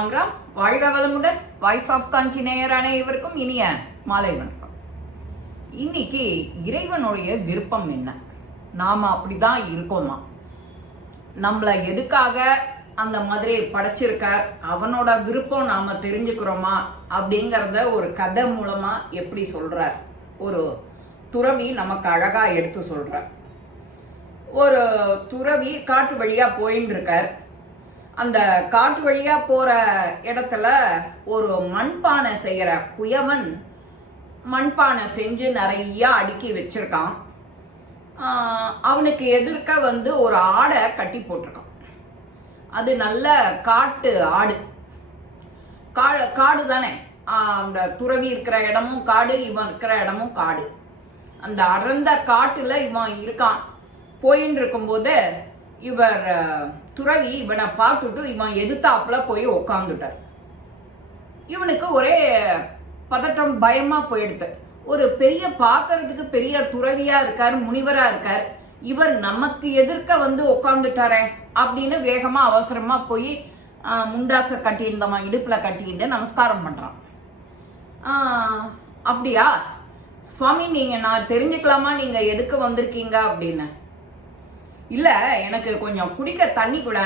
ராம் ராம் வாழ்க வளமுடன் voice of காஞ்சி நேயர் அனைவருக்கும் இனிய மாலை வணக்கம். இன்னைக்கு இறைவனுடைய விருப்பம் என்ன? நாம அப்படிதான் இருக்கோமா? நம்மள எதுக்காக அந்த மாதிரி படைச்சிருக்கார்? அவனோட விருப்பம் நாம தெரிஞ்சுக்கிறோமா? அப்படிங்கிறத ஒரு கதை மூலமா எப்படி சொல்றார்? ஒரு துறவி நமக்கு அழகா எடுத்து சொல்றார். ஒரு துறவி காட்டு வழியா போயின்னு இருக்கார் அந்த காட்டு வழியா போற இடத்துல ஒரு மண்பானை செய்யற குயவன் மண்பானை செஞ்சு நிறைய அடுக்கி வச்சிருக்கான். அவனுக்கு எதிர்க்க வந்து ஒரு ஆடை கட்டி போட்டிருக்கான். அது நல்ல காட்டு ஆடு. காடு காடு தானே. அந்த துறவி இருக்கிற இடமும் காடு இவன் இருக்கிற இடமும் காடு. அந்த அடர்ந்த காட்டுல இவன் இருக்கான். போயின்னு இருக்கும்போது இவர் துறவி இவனை பார்த்துட்டு இவன் எதிர்த்தாப்புல போய் உக்காந்துட்டார். இவனுக்கு ஒரே பதட்டம் பயமா போயிடுது. ஒரு பெரிய பார்க்கறதுக்கு பெரிய துறவியா இருக்கார் முனிவரா இருக்கார். இவர் நமக்கு எதிர்க்க வந்து உட்காந்துட்டாரே அப்படின்னு வேகமா அவசரமா போய் முண்டாசை முண்டாச கட்டியிருந்தவன் இடுப்புல கட்டிக்கிட்டு நமஸ்காரம் பண்றான். அப்படியா? சுவாமி நீங்க நான் தெரிஞ்சுக்கலாமா? நீங்க எதுக்கு வந்திருக்கீங்க அப்படின்னு. இல்லை எனக்கு கொஞ்சம் குடிக்க தண்ணி கூட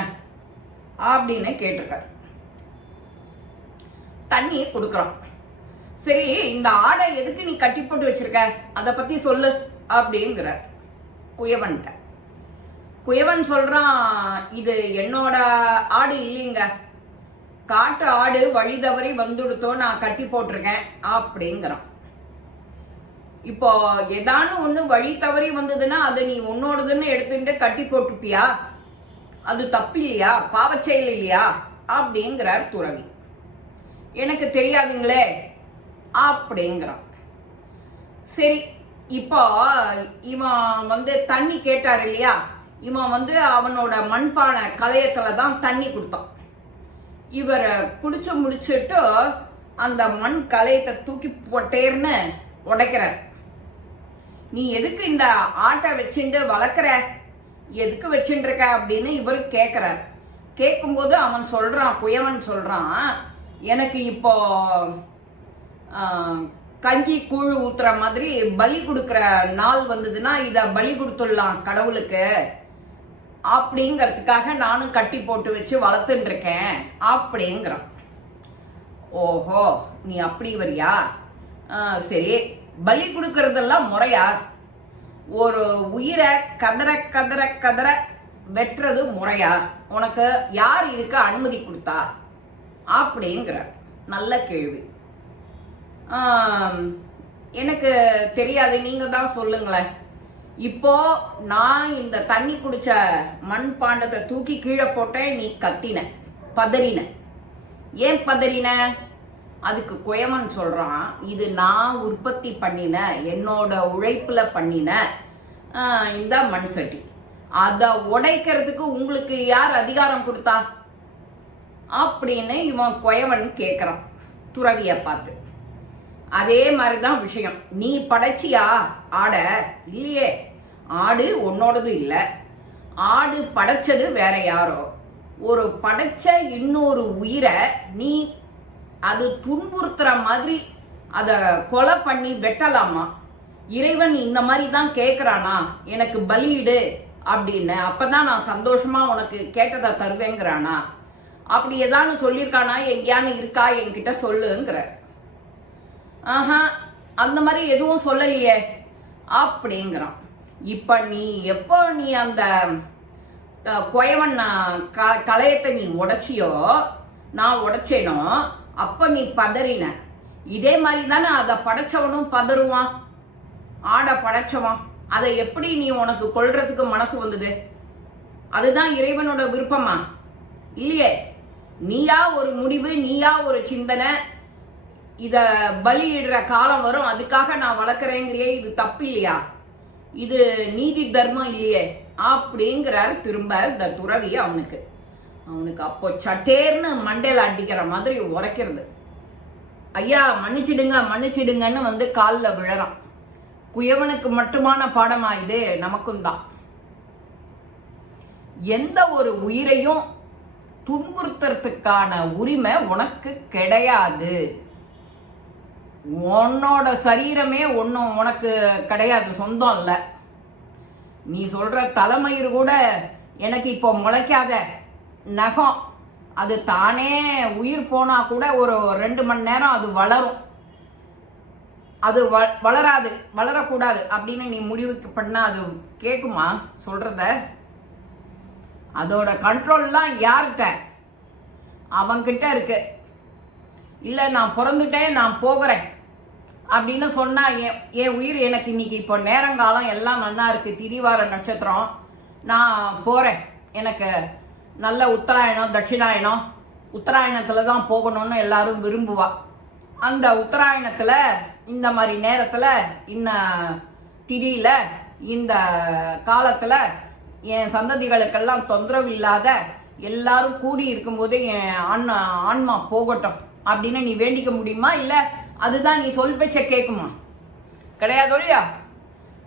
அப்படின்னு கேட்டிருக்காரு. தண்ணி கொடுக்குறோம். சரி இந்த ஆடை எதுக்கு நீ கட்டி போட்டு வச்சிருக்க? அதை பத்தி சொல்லு அப்படிங்கிறார் குயவன்கிட்ட குயவன் சொல்றான் இது என்னோட ஆடு இல்லைங்க. காட்டு ஆடு வழி தவறி வந்துடுத்தோ நான் கட்டி போட்டிருக்கேன் அப்படிங்கிறான். இப்போ ஏதானு ஒன்று வழி தவறி வந்ததுன்னா அதை நீ உன்னோடதுன்னு எடுத்துட்டு கட்டி போட்டுப்பியா? அது தப்பு இல்லையா பாவச்செயல் இல்லையா? அப்படிங்கிறார் துறவி. எனக்கு தெரியாதுங்களே அப்படிங்கிறான். சரி இப்போ இவன் வந்து தண்ணி கேட்டார் இல்லையா? இவன் வந்து அவனோட மண்பானை கலையத்தில் தான் தண்ணி கொடுத்தான். இவர் குடிச்சு முடிச்சிட்டு அந்த மண் கலையத்தை தூக்கி போட்டேர்னு உடைக்கிறார். நீ எதுக்கு இந்த ஆட்டை வச்சுட்டு வளர்க்குற? எதுக்கு வச்சுட்டு இருக்க அப்படின்னு இவர் கேட்குறார் கேட்கும்போது அவன் சொல்கிறான் குயவன் சொல்கிறான் எனக்கு இப்போ கஞ்சி கூழ் ஊத்துற மாதிரி பலி கொடுக்குற நாள் வந்ததுன்னா இதை பலி கொடுத்துடலாம் கடவுளுக்கு. அப்படிங்கிறதுக்காக நானும் கட்டி போட்டு வச்சு வளர்த்துட்டு இருக்கேன் அப்படிங்கிறான். ஓஹோ நீ அப்படி வரியா ஆ, சரி பலி கொடுக்கறதெல்லாம் முறையா? ஒரு உயிரை கதற கதற கதற வெட்டுறது முறையா? உனக்கு யார் இதுக்கு அனுமதி கொடுத்தா? அப்படிங்கிற நல்ல கேள்வி. எனக்கு தெரியாது. நீங்கள் தான் சொல்லுங்களேன். இப்போ நான் இந்த தண்ணி குடிச்ச மண் பாண்டத்தை தூக்கி கீழே போட்டேன் நீ கத்தின பதறின. ஏன் பதறின? அதுக்கு குயவன் சொல்கிறான் இது நான் உற்பத்தி பண்ணின என்னோட உழைப்பில் பண்ணின இந்த மண் சட்டி. அதை உடைக்கிறதுக்கு உங்களுக்கு யார் அதிகாரம் கொடுத்தா? அப்படின்னு இவன் குயவன் கேட்குறான் துறவியை பார்த்து. அதே மாதிரி தான் விஷயம். நீ படைச்சியா? ஆட. இல்லையே. ஆடு உன்னோடது இல்லை. ஆடு படைச்சது வேற யாரோ. ஒரு படைச்ச இன்னொரு உயிரை நீ அது துன்புறுத்துற மாதிரி அதை கொலை பண்ணி வெட்டலாமா? இறைவன் இந்த மாதிரி தான் கேட்குறானா எனக்கு பலியிடு அப்படின்னு. அப்பதான் நான் சந்தோஷமா உனக்கு கேட்டதை தருவேங்கிறானா? அப்படி ஏதானு சொல்லியிருக்கானா? எங்கேயானு இருக்கா? என்கிட்ட சொல்லுங்கிற ஆஹா அந்த மாதிரி எதுவும் சொல்லலையே அப்படிங்கிறான். இப்ப நீ எப்போ நீ அந்த குயவன் நான் க கலையத்தை நீ உடைச்சியோ நான் உடைச்சேனோ அப்ப நீ பதறின. இதே மாதிரி தானே அதை படைச்சவனும் பதறுவான். ஆடை படைச்சவன். அதை எப்படி நீ உனக்கு கொள்றதுக்கு மனசு வந்தது? அதுதான் இறைவனோட விருப்பமா? இல்லையே. நீயா ஒரு முடிவு நீயா ஒரு சிந்தனை. இத பலியிடுற காலம் வரும். அதுக்காக நான் வளர்க்குறேங்கிறியே இது தப்பு இல்லையா இது நீதி தர்மம் இல்லையே. அப்படிங்கிறார் திரும்ப இந்த துறவி அவனுக்கு. அவனுக்கு அப்போ சட்டேர்னு மண்டையில் அடிக்கிற மாதிரி உரைக்கிறது. ஐயா மன்னிச்சிடுங்க மன்னிச்சிடுங்கன்னு வந்து காலில் விழறான். குயவனுக்கு மட்டுமான பாடமா இது? நமக்கும் தான். எந்த ஒரு உயிரையும் துன்புறுத்துறதுக்கான உரிமை உனக்கு கிடையாது. உன்னோட சரீரமே ஒன்றும் உனக்கு கிடையாது சொந்தம் இல்லை. நீ சொல்ற தலைமயிர் கூட எனக்கு இப்போ முளைக்காத. நகம். அது தானே உயிர் போனா கூட ஒரு ரெண்டு மணி நேரம் அது வளரும். அது வ வளராது வளரக்கூடாது அப்படின்னு நீ முடிவுக்கு பண்ணால் அது கேட்குமா சொல்கிறத அதோட கண்ட்ரோல்லாம் யார்கிட்ட? அவன்கிட்ட இருக்கு. இல்லை நான் பிறந்துட்டேன் நான் போகிறேன் அப்படின்னு சொன்னால் என் என் உயிர் எனக்கு இன்னைக்கு இப்போ நேரங்காலம் எல்லாம் நல்லா இருக்குது திரிவார நட்சத்திரம். நான் போகிறேன் எனக்கு நல்ல உத்தராயணம் தட்சிணாயணம். உத்தராயணத்தில் தான் போகணும்னு எல்லாரும் விரும்புவா. அந்த உத்தராயணத்தில் இந்த மாதிரி நேரத்தில் இன்ன திதியில இந்த காலத்தில் என் சந்ததிகளுக்கெல்லாம் தொந்தரவு இல்லாத எல்லாரும் கூடி இருக்கும்போது என் ஆன்மா ஆன்மா போகட்டும். அப்படின்னு நீ வேண்டிக்க முடியுமா? இல்லை அதுதான் நீ சொல் பேச்ச கேட்குமா? கிடையாது இல்லையா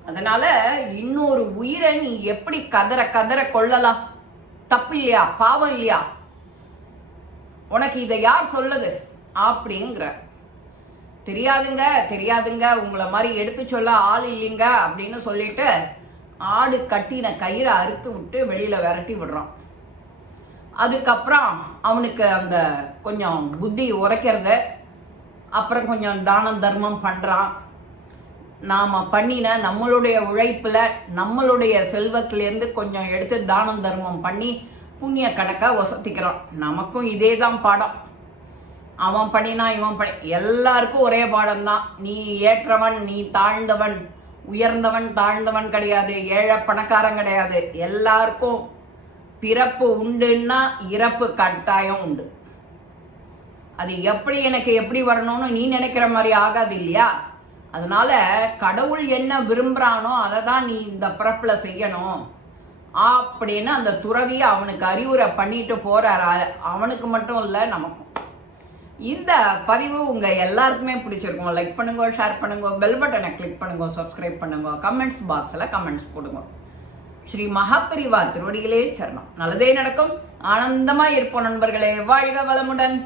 அதனால இன்னொரு உயிரை நீ எப்படி கதற கதற கொள்ளலாம்? தப்பு இல்லையா? பாவம் இல்லையா? உனக்கு இதை யார் சொல்லுது? அப்படிங்கிற. தெரியாதுங்க தெரியாதுங்க. உங்களை மாதிரி எடுத்து சொல்ல ஆள் இல்லைங்க அப்படின்னு சொல்லிட்டு ஆடு கட்டின கயிறை அறுத்து விட்டு வெளியில விரட்டி விடுறான். அதுக்கப்புறம் அவனுக்கு அந்த கொஞ்சம் புத்தி உரைக்கிறது. அப்புறம் கொஞ்சம் தானம் தர்மம் பண்றான். நாம் பண்ணின நம்மளுடைய உழைப்பில் நம்மளுடைய செல்வத்திலேருந்து கொஞ்சம் எடுத்து தானம் தர்மம் பண்ணி புண்ணிய கணக்கா வசதிக்கிறோம் நமக்கும் இதே தான் பாடம். அவன் பண்ணினா இவன் பண்ணி எல்லாருக்கும் ஒரே பாடம் தான் நீ ஏற்றவன் நீ தாழ்ந்தவன் உயர்ந்தவன் தாழ்ந்தவன் கிடையாது ஏழை பணக்காரன் கிடையாது. எல்லாருக்கும் பிறப்பு உண்டுன்னா இறப்பு கட்டாயம் உண்டு. அது எப்படி எனக்கு எப்படி வரணும்னு நீ நினைக்கிற மாதிரி ஆகாது இல்லையா? அதனால கடவுள் என்ன விரும்புகிறானோ அதை தான் நீ இந்த பிறப்பில் செய்யணும். அப்படின்னு அந்த துறவியை அவனுக்கு அறிவுரை பண்ணிட்டு போறாரு. அவனுக்கு மட்டும் இல்லை நமக்கும். இந்த பதிவு உங்கள் எல்லாருக்குமே பிடிச்சிருக்கும். லைக் பண்ணுங்க ஷேர் பண்ணுங்க பெல் பட்டனை கிளிக் பண்ணுங்க சப்ஸ்கிரைப் பண்ணுங்க. கமெண்ட்ஸ் பாக்ஸில் கமெண்ட்ஸ் போடுங்க. ஸ்ரீ மகாபிரிவா திருவடிகளே சரணம். நல்லதே நடக்கும். ஆனந்தமாக இருப்போம் நண்பர்களே. வாழ்க வளமுடன்.